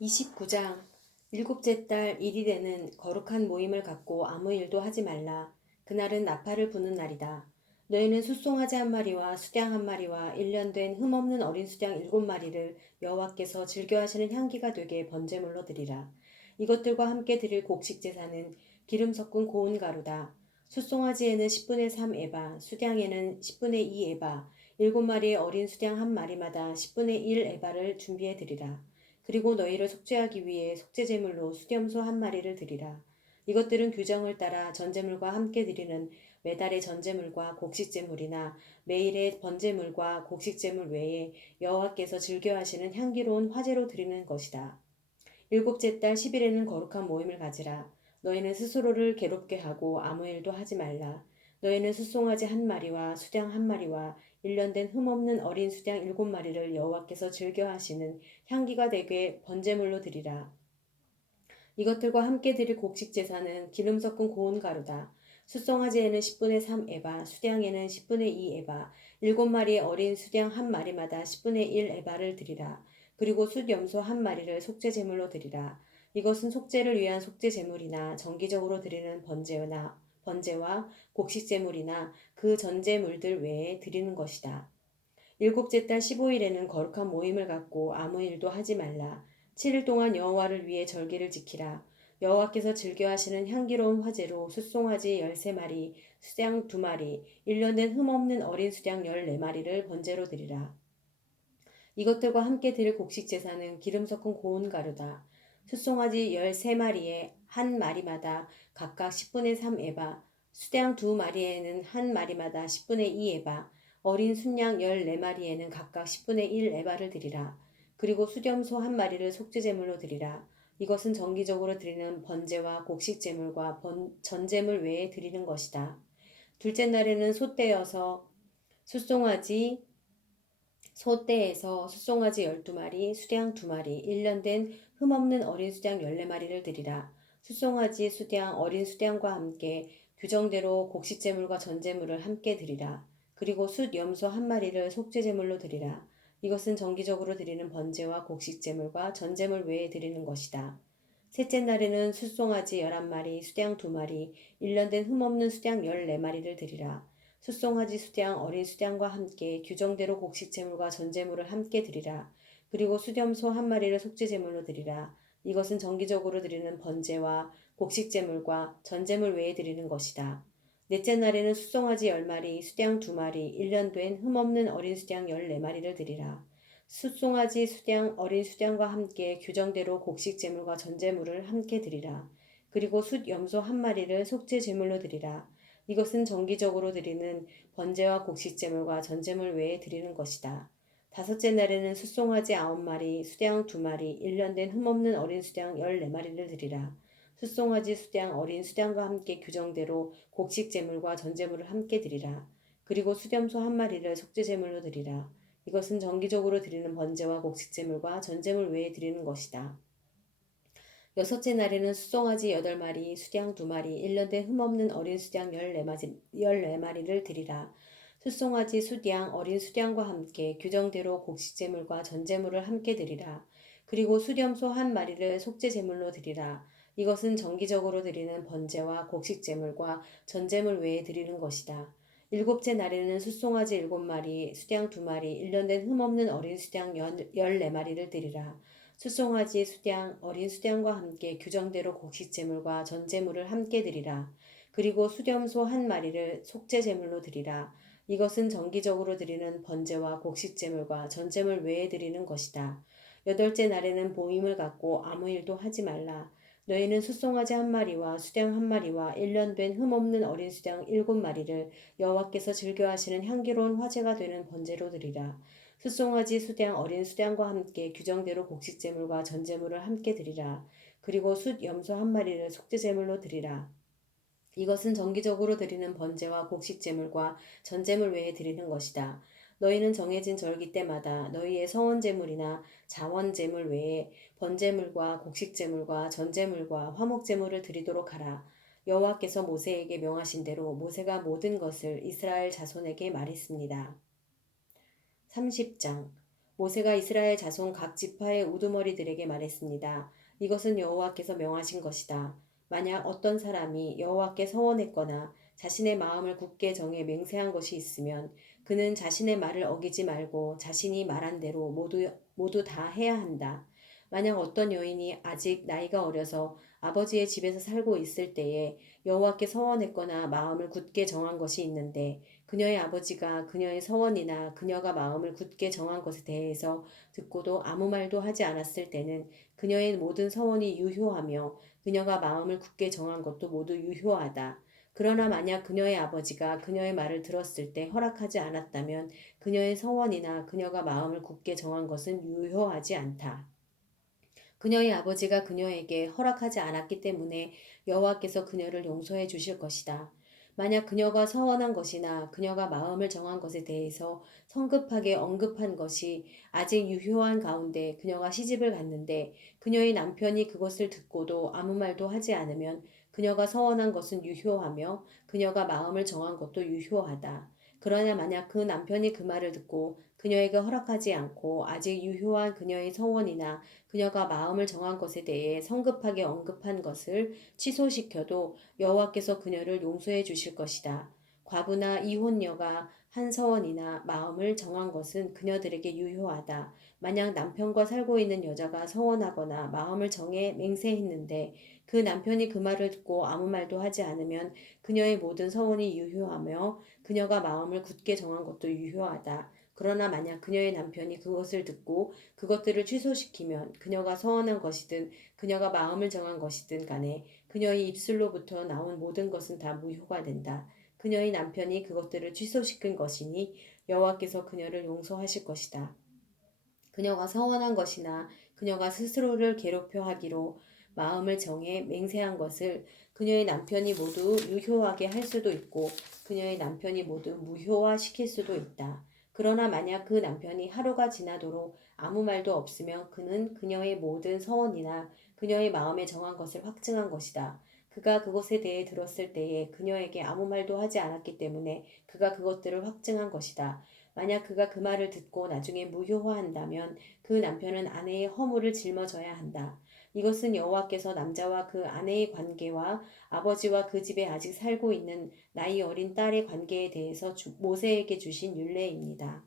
29장 일곱째 달 1일에는 거룩한 모임을 갖고 아무 일도 하지 말라. 그날은 나팔을 부는 날이다. 너희는 숫송아지 한 마리와 수양 한 마리와 1년 된 흠없는 어린 수양 7마리를 여호와께서 즐겨하시는 향기가 되게 번제물로 드리라. 이것들과 함께 드릴 곡식 제사는 기름 섞은 고운 가루다. 숫송아지에는 10분의 3 에바, 수양에는 10분의 2 에바, 7마리의 어린 수양 한 마리마다 10분의 1 에바를 준비해 드리라. 그리고 너희를 속죄하기 위해 속죄제물로 수염소 한 마리를 드리라. 이것들은 규정을 따라 전제물과 함께 드리는 매달의 전제물과 곡식제물이나 매일의 번제물과 곡식제물 외에 여호와께서 즐겨하시는 향기로운 화제로 드리는 것이다. 일곱째 달 10일에는 거룩한 모임을 가지라. 너희는 스스로를 괴롭게 하고 아무 일도 하지 말라. 너희는 숫송아지 한 마리와 수양 한 마리와 1년 된 흠없는 어린 수양 7마리를 여호와께서 즐겨하시는 향기가 되게 번제물로 드리라. 이것들과 함께 드릴 곡식 제사는 기름 섞은 고운 가루다. 숫송아지에는 10분의 3 에바, 수양에는 10분의 2 에바, 7마리의 어린 수양 한 마리마다 10분의 1 에바를 드리라. 그리고 숫염소 한 마리를 속죄제물로 드리라. 이것은 속죄를 위한 속죄제물이나 정기적으로 드리는 번제와 곡식제물이나 그 전제물들 외에 드리는 것이다. 일곱째 달 15일에는 거룩한 모임을 갖고 아무 일도 하지 말라. 7일 동안 여호와를 위해 절기를 지키라. 여호와께서 즐겨하시는 향기로운 화제로 숫송아지 13마리, 수양 2마리, 1년 된 흠없는 어린 수양 14마리를 번제로 드리라. 이것들과 함께 드릴 곡식 제사는 기름 섞은 고운 가루다. 숫송아지 13마리에 한 마리마다 각각 10분의 3 에바, 수양 2마리에는 한 마리마다 10분의 2 에바, 어린 순양 14마리에는 각각 10분의 1 에바를 드리라. 그리고 수염소 한 마리를 속죄제물로 드리라. 이것은 정기적으로 드리는 번제와 곡식제물과 전제물 외에 드리는 것이다. 둘째 날에는 소떼에서 숫송아지 12마리, 수양 2마리, 1년 된 흠없는 어린 수양 14마리를 드리라. 숫송아지, 수양, 어린 수양과 함께 규정대로 곡식제물과 전제물을 함께 드리라. 그리고 숫염소 한 마리를 속죄제물로 드리라. 이것은 정기적으로 드리는 번제와 곡식제물과 전제물 외에 드리는 것이다. 셋째 날에는 숫송아지 11마리, 수양 2마리, 1년 된 흠없는 수양 14마리를 드리라. 숫송아지 수양 어린 수양과 함께 규정대로 곡식제물과 전제물을 함께 드리라. 그리고 수염소 한 마리를 속죄제물로 드리라. 이것은 정기적으로 드리는 번제와 곡식제물과 전제물 외에 드리는 것이다. 넷째 날에는 숫송아지 10마리, 수양 2마리, 1년 된 흠없는 어린 수양 14마리를 드리라. 숫송아지 수양 어린 수양과 함께 규정대로 곡식제물과 전제물을 함께 드리라. 그리고 숫염소 한 마리를 속죄제물로 드리라. 이것은 정기적으로 드리는 번제와 곡식제물과 전제물 외에 드리는 것이다. 다섯째 날에는 숫송아지 9마리, 수양 2마리, 1년 된 흠없는 어린 수양 14마리를 드리라. 숫송아지 수양 어린 수양과 함께 규정대로 곡식제물과 전제물을 함께 드리라. 그리고 수염소 한 마리를 속죄제물로 드리라. 이것은 정기적으로 드리는 번제와 곡식제물과 전제물 외에 드리는 것이다. 여섯째 날에는 숫송아지 8마리, 수양 2마리, 1년 된 흠없는 어린 수양 14마리를 드리라. 숫송아지, 수양, 어린 수양과 함께 규정대로 곡식제물과 전제물을 함께 드리라. 그리고 수염소 한 마리를 속죄제물로 드리라. 이것은 정기적으로 드리는 번제와 곡식제물과 전제물 외에 드리는 것이다. 일곱째 날에는 숫송아지 7마리, 수양 2마리, 1년 된 흠없는 어린 수양 14마리를 드리라. 숫송아지 수양, 어린 수양과 함께 규정대로 곡식제물과 전제물을 함께 드리라. 그리고 수염소 한 마리를 속죄제물로 드리라. 이것은 정기적으로 드리는 번제와 곡식제물과 전제물 외에 드리는 것이다. 여덟째 날에는 모임을 갖고 아무 일도 하지 말라. 너희는 숫송아지 한 마리와 수양 한 마리와 1년 된 흠없는 어린 수양 7마리를 여호와께서 즐겨하시는 향기로운 화제가 되는 번제로 드리라. 숫송아지 수양 어린 수양과 함께 규정대로 곡식제물과 전제물을 함께 드리라. 그리고 숫염소 한 마리를 속죄제물로 드리라. 이것은 정기적으로 드리는 번제와 곡식제물과 전제물 외에 드리는 것이다. 너희는 정해진 절기 때마다 너희의 서원제물이나 자원제물 외에 번제물과 곡식제물과 전제물과 화목제물을 드리도록 하라. 여호와께서 모세에게 명하신 대로 모세가 모든 것을 이스라엘 자손에게 말했습니다. 30장 모세가 이스라엘 자손 각 지파의 우두머리들에게 말했습니다. 이것은 여호와께서 명하신 것이다. 만약 어떤 사람이 여호와께 서원했거나 자신의 마음을 굳게 정해 맹세한 것이 있으면 그는 자신의 말을 어기지 말고 자신이 말한 대로 모두 다 해야 한다. 만약 어떤 여인이 아직 나이가 어려서 아버지의 집에서 살고 있을 때에 여호와께 서원했거나 마음을 굳게 정한 것이 있는데 그녀의 아버지가 그녀의 서원이나 그녀가 마음을 굳게 정한 것에 대해서 듣고도 아무 말도 하지 않았을 때는 그녀의 모든 서원이 유효하며 그녀가 마음을 굳게 정한 것도 모두 유효하다. 그러나 만약 그녀의 아버지가 그녀의 말을 들었을 때 허락하지 않았다면 그녀의 서원이나 그녀가 마음을 굳게 정한 것은 유효하지 않다. 그녀의 아버지가 그녀에게 허락하지 않았기 때문에 여호와께서 그녀를 용서해 주실 것이다. 만약 그녀가 서원한 것이나 그녀가 마음을 정한 것에 대해서 성급하게 언급한 것이 아직 유효한 가운데 그녀가 시집을 갔는데 그녀의 남편이 그것을 듣고도 아무 말도 하지 않으면 그녀가 서원한 것은 유효하며 그녀가 마음을 정한 것도 유효하다. 그러나 만약 그 남편이 그 말을 듣고 그녀에게 허락하지 않고 아직 유효한 그녀의 서원이나 그녀가 마음을 정한 것에 대해 성급하게 언급한 것을 취소시켜도 여호와께서 그녀를 용서해 주실 것이다. 과부나 이혼녀가 한 서원이나 마음을 정한 것은 그녀들에게 유효하다. 만약 남편과 살고 있는 여자가 서원하거나 마음을 정해 맹세했는데 그 남편이 그 말을 듣고 아무 말도 하지 않으면 그녀의 모든 서원이 유효하며 그녀가 마음을 굳게 정한 것도 유효하다. 그러나 만약 그녀의 남편이 그것을 듣고 그것들을 취소시키면 그녀가 서원한 것이든 그녀가 마음을 정한 것이든 간에 그녀의 입술로부터 나온 모든 것은 다 무효가 된다. 그녀의 남편이 그것들을 취소시킨 것이니 여호와께서 그녀를 용서하실 것이다. 그녀가 서원한 것이나 그녀가 스스로를 괴롭혀 하기로 마음을 정해 맹세한 것을 그녀의 남편이 모두 유효하게 할 수도 있고 그녀의 남편이 모두 무효화시킬 수도 있다. 그러나 만약 그 남편이 하루가 지나도록 아무 말도 없으면 그는 그녀의 모든 서원이나 그녀의 마음에 정한 것을 확증한 것이다. 그가 그것에 대해 들었을 때에 그녀에게 아무 말도 하지 않았기 때문에 그가 그것들을 확증한 것이다. 만약 그가 그 말을 듣고 나중에 무효화한다면 그 남편은 아내의 허물을 짊어져야 한다. 이것은 여호와께서 남자와 그 아내의 관계와 아버지와 그 집에 아직 살고 있는 나이 어린 딸의 관계에 대해서 모세에게 주신 율례입니다.